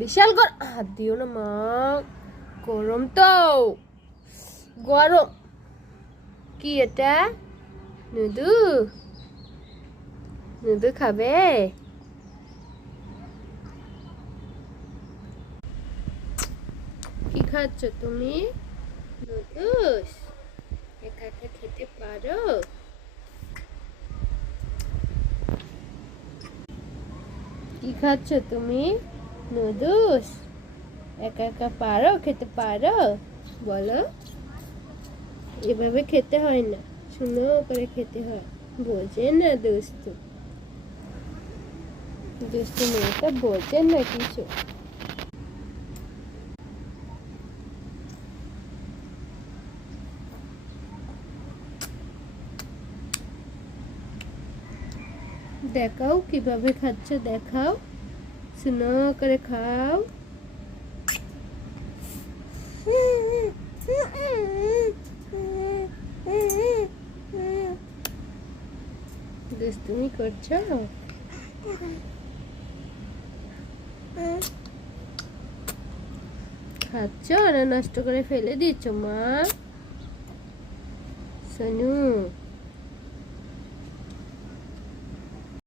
বিশাল গরম, হাত দিও না মা, গরম তো, গরম। কি এটা? নুদু, নুদু খাবে? কি খাচ্ছ তুমি? নুডলস একা একা খেতে পারো? কি খাচ্ছ তুমি? নুডলস একা একা পারো খেতে? পারো বলো। এভাবে খেতে হয় না, সুন্দর করে খেতে হয়, বোঝে না দুষ্টু, দুষ্টু মেয়েটা বোঝে না কিছু। দেখাও কিভাবে খাচ্ছ, দেখাও, সুন্দর করে খাও। দুষ্টুমি করছো? খাচ্ছ না নষ্ট করে ফেলে দিচ্ছ মা? সোনু